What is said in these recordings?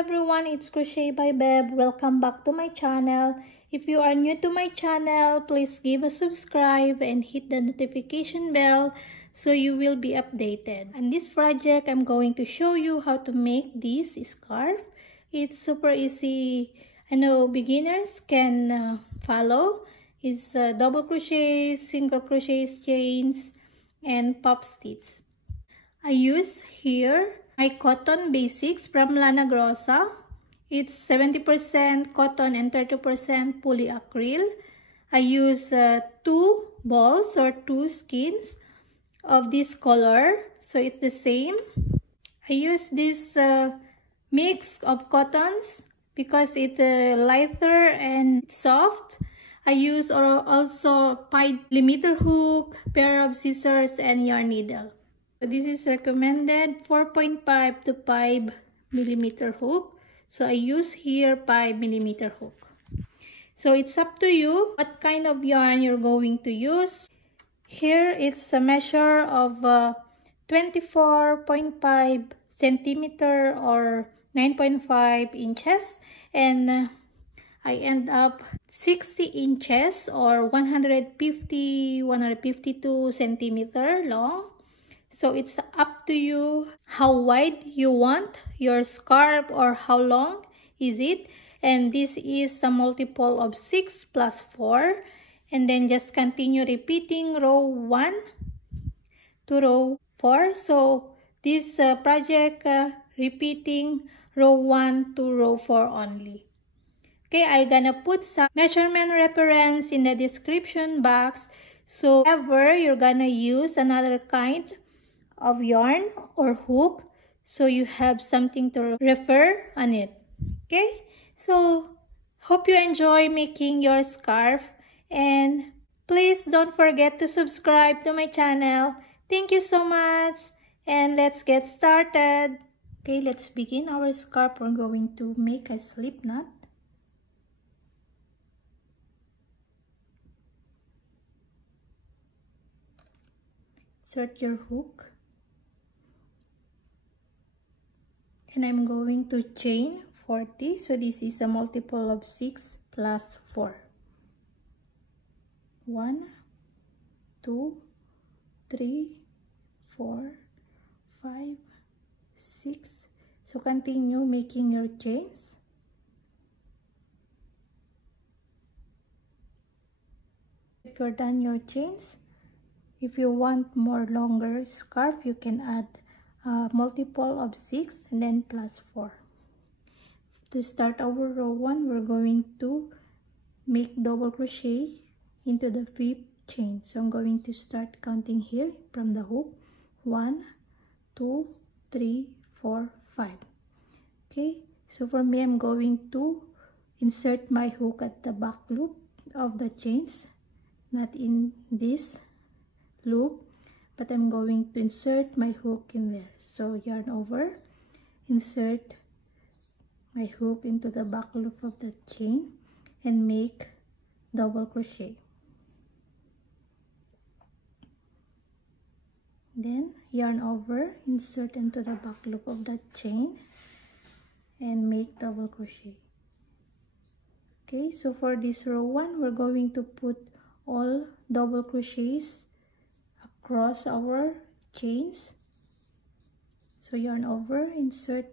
everyone, it's Crochet by Beb. Welcome back to my channel. If you are new to my channel, please give a subscribe and hit the notification bell so you will be updated. In this project, I'm going to show you how to make this scarf. It's super easy. I know beginners can follow. It's double crochets, single crochets, chains, and pop stitch. I use here my cotton basics from Lana Grossa. It's 70% cotton and 30% polyacryle. I use 2 balls or 2 skins of this color, so it's the same. I use this mix of cottons because it's lighter and soft. I use also 5mm hook, pair of scissors, and yarn needle. So this is recommended 4.5 to 5mm hook. So I use here 5mm hook. So it's up to you what kind of yarn you're going to use. Here it's a measure of 24.5 centimeter or 9.5 inches, and I end up 60 inches or 152 centimeter long. So it's up to you how wide you want your scarf or how long is it. And this is a multiple of 6 plus 4. And then just continue repeating row 1 to row 4. So this project repeating row 1 to row 4 only. Okay, I'm gonna put some measurement reference in the description box. So ever you're gonna use another kind of yarn or hook, so you have something to refer on it. Okay, so hope you enjoy making your scarf, and please don't forget to subscribe to my channel. Thank you so much, and let's get started. Okay, let's begin our scarf. We're going to make a slip knot. Insert your hook. And I'm going to chain 40. So this is a multiple of 6 plus 4. 1, 2, 3, 4, 5, 6. So continue making your chains. If you're done your chains, if you want more longer scarf, you can add multiple of 6 and then plus 4. To start our row 1, we're going to make double crochet into the 5th chain. So I'm going to start counting here from the hook. 1, 2, 3, 4, 5. Okay, so for me, I'm going to insert my hook at the back loop of the chains, not in this loop, but I'm going to insert my hook in there. So yarn over, insert my hook into the back loop of the chain and make double crochet. Then yarn over, insert into the back loop of the chain and make double crochet. Okay, so for this row 1, we're going to put all double crochets across our chains. So yarn over, insert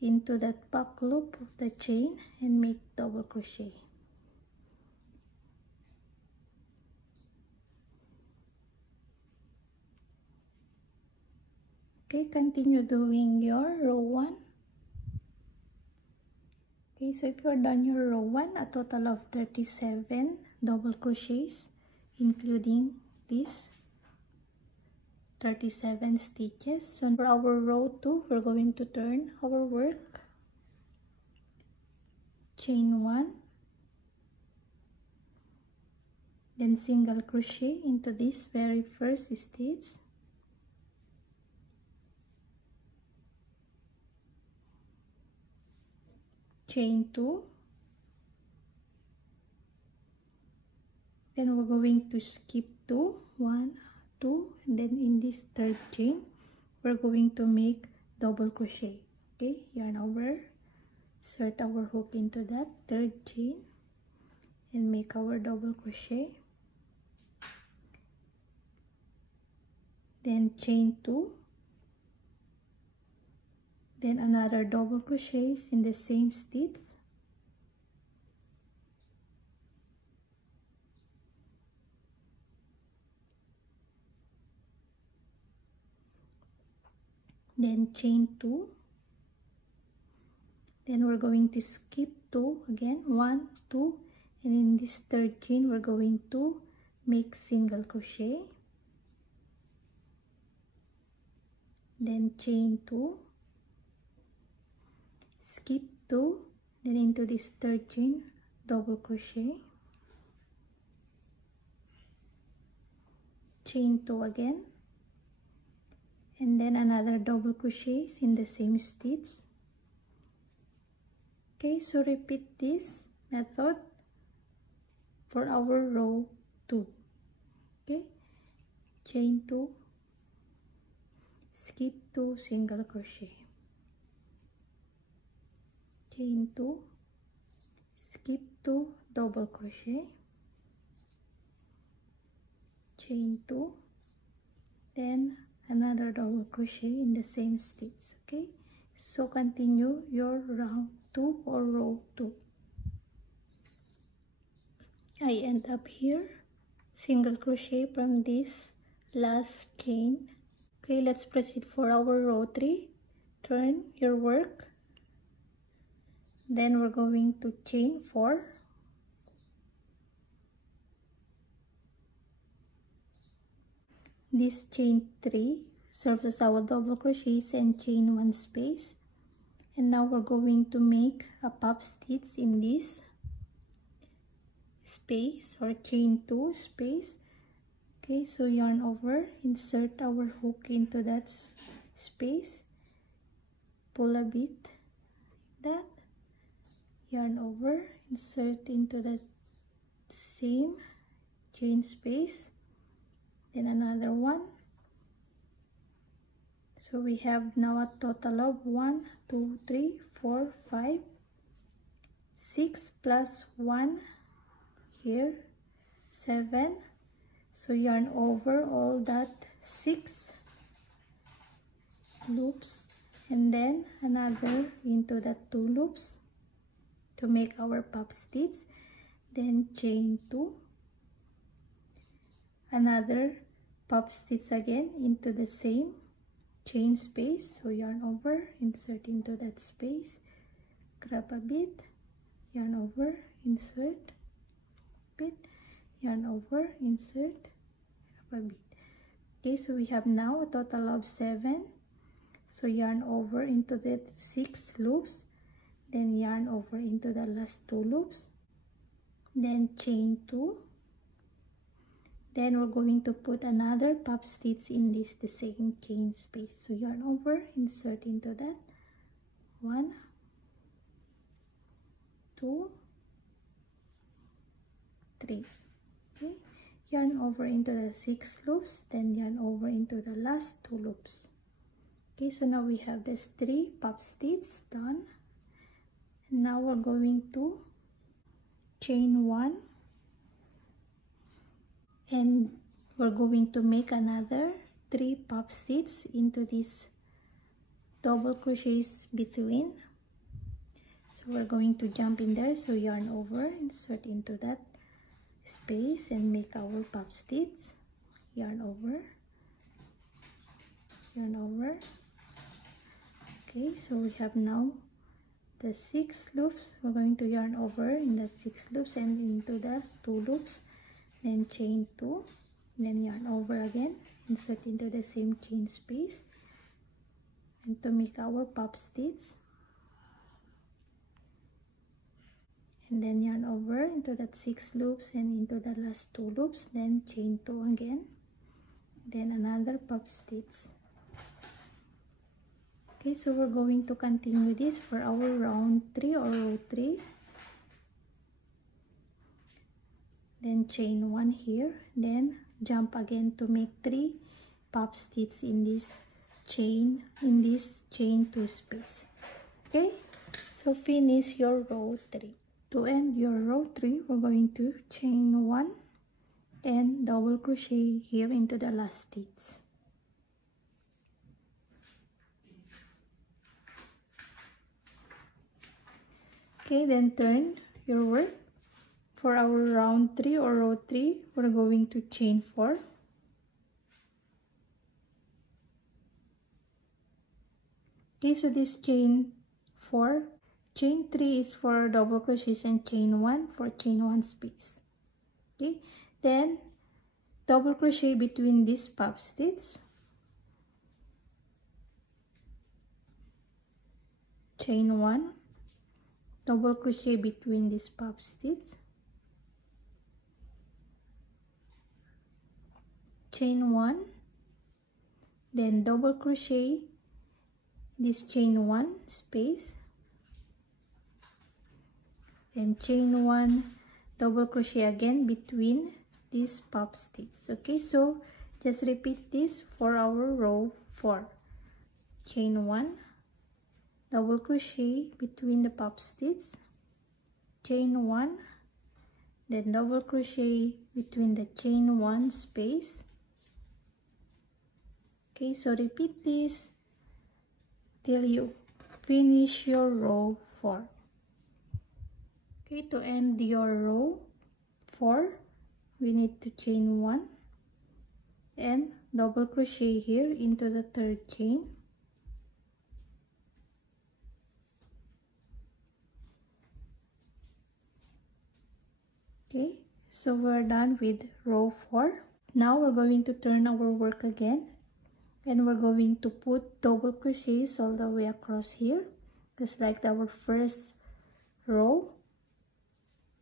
into that back loop of the chain and make double crochet. Okay, continue doing your row 1. Okay, so if you're done your row 1, a total of 37 double crochets, including this 37 stitches. So for our row 2, we're going to turn our work. Chain 1, then single crochet into this very first stitch. Chain 2, then we're going to skip 2, 1, 2, and then in this 3rd chain we're going to make double crochet. Okay, yarn over, insert our hook into that third chain and make our double crochet, then chain 2, then another double crochets in the same stitch, then chain 2, then we're going to skip 2 again, 1, 2, and in this third chain we're going to make single crochet, then chain 2, skip 2, then into this third chain double crochet, chain 2 again, and then another double crochets in the same stitch. Okay, so repeat this method for our row 2. Okay, chain 2, skip 2, single crochet, chain 2, skip 2, double crochet, chain 2, then another double crochet in the same stitch. Okay, so continue your round 2 or row 2. I end up here, single crochet from this last chain. Okay, let's proceed for our row 3. Turn your work, then we're going to chain 4, this chain 3 serves as our double crochets and chain 1 space, and now we're going to make a pop stitch in this space or chain 2 space. Okay, so yarn over, insert our hook into that space, pull a bit like that, yarn over, insert into that same chain space, then another one. So we have now a total of 1, 2, 3, 4, 5, 6 plus 1 here, 7. So yarn over all that 6 loops and then another into that 2 loops to make our pop stitch, then chain 2, another pop stitch again into the same chain space, so yarn over, insert into that space, grab a bit, yarn over, insert bit, yarn over, insert, grab a bit. Okay, so we have now a total of 7, so yarn over into the 6 loops, then yarn over into the last 2 loops, then chain 2, then we're going to put another pop stitch in this the same chain space, so yarn over, insert into that 1, 2, 3. Okay, yarn over into the 6 loops, then yarn over into the last 2 loops. Okay, so now we have this 3 pop stitches done. And now we're going to chain 1 and we're going to make another 3 pop stitches into this double crochets between. So we're going to jump in there, so yarn over, insert into that space and make our pop stitch, yarn over, yarn over. Okay, so we have now the 6 loops. We're going to yarn over in the 6 loops and into the 2 loops, then chain 2, then yarn over again, insert into the same chain space and to make our pop stitch, and then yarn over into that 6 loops and into the last 2 loops, then chain 2 again, then another pop stitch. Okay, so we're going to continue this for our round 3 or row 3. Then chain 1 here, then jump again to make 3 pop stitches in this chain 2 space. Okay, so So finish your row 3. To end your row 3, we're going to chain 1 and double crochet here into the last stitch. Okay, then turn your work. For our round 3 or row 3, we're going to chain 4. Okay, so this chain 4, chain 3 is for double crochets and chain 1 for chain 1 space. Okay, then double crochet between these puff stitches, chain 1, double crochet between these puff stitches, chain 1, then double crochet this chain 1 space, and chain 1, double crochet again between these puff stitches. Okay, so just repeat this for our row 4. Chain 1, double crochet between the puff stitches, chain 1, then double crochet between the chain 1 space. Okay, so repeat this till you finish your row 4. Okay, to end your row 4, we need to chain 1 and double crochet here into the 3rd chain. Okay, so we're done with row 4. Now we're going to turn our work again, and we're going to put double crochets all the way across here, just like our first row.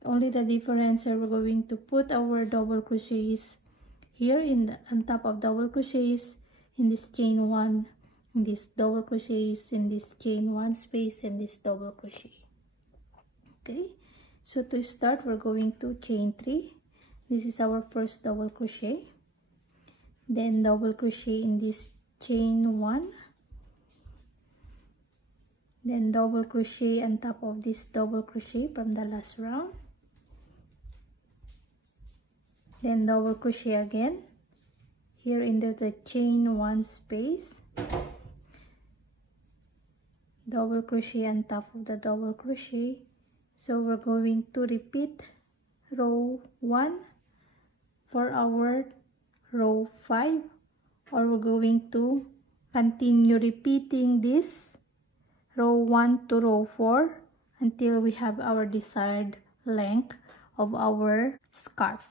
Only the difference is we're going to put our double crochets here on top of double crochets in this chain 1, in this double crochets in this chain 1 space, and this double crochet. Okay, so to start, we're going to chain 3. This is our first double crochet, then double crochet in this chain 1, then double crochet on top of this double crochet from the last round, then double crochet again here into the chain 1 space, double crochet on top of the double crochet. So we're going to repeat row 1 for our row 5, or we're going to continue repeating this row 1 to row 4 until we have our desired length of our scarf.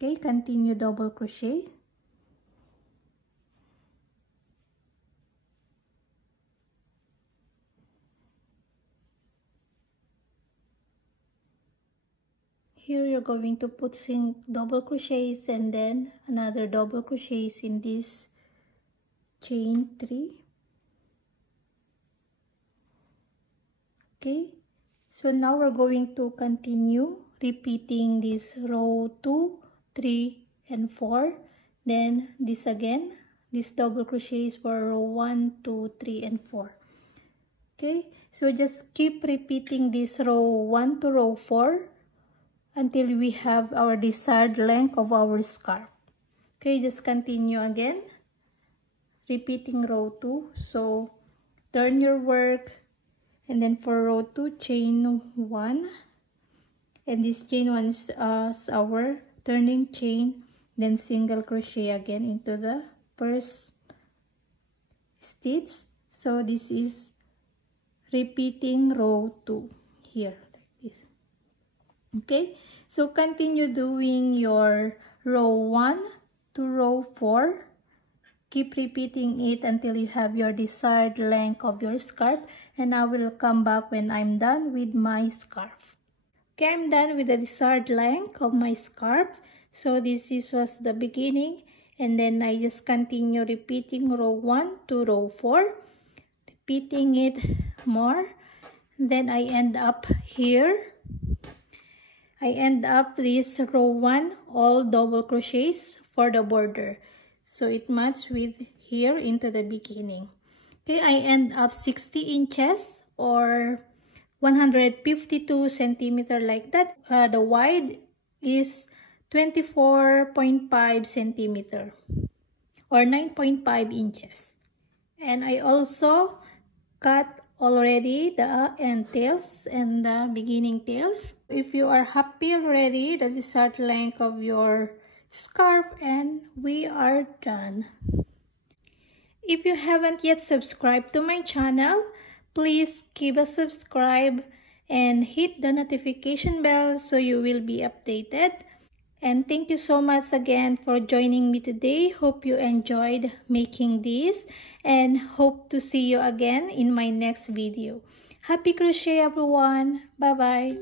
Okay, continue double crochet. Here you're going to put double crochets and then another double crochets in this chain 3. Okay, so now we're going to continue repeating this row 2, 3, and 4. Then this again, this double crochets for row 1, 2, 3, and 4. Okay, so just keep repeating this row 1 to row 4 until we have our desired length of our scarf. Okay, just continue again repeating row 2. So turn your work, and then for row 2, chain 1, and this chain 1 is our turning chain, then single crochet again into the first stitch. So this is repeating row 2 here like this. Okay, so continue doing your row 1 to row 4. Keep repeating it until you have your desired length of your scarf, and I will come back when I'm done with my scarf. Okay, I'm done with the desired length of my scarf. So this was the beginning, and then I just continue repeating row 1 to row 4, repeating it more. Then I end up here. I end up this row 1 all double crochets for the border, so it matches with here into the beginning. Okay, I end up 60 inches or 152 centimeter like that. The wide is 24.5 centimeter or 9.5 inches. And I also cut already the end tails and the beginning tails. If you are happy already, that is the length of your scarf, and we are done. If you haven't yet subscribed to my channel, please give a subscribe and hit the notification bell so you will be updated. And thank you so much again for joining me today. Hope you enjoyed making this and hope to see you again in my next video. Happy crochet everyone. Bye bye.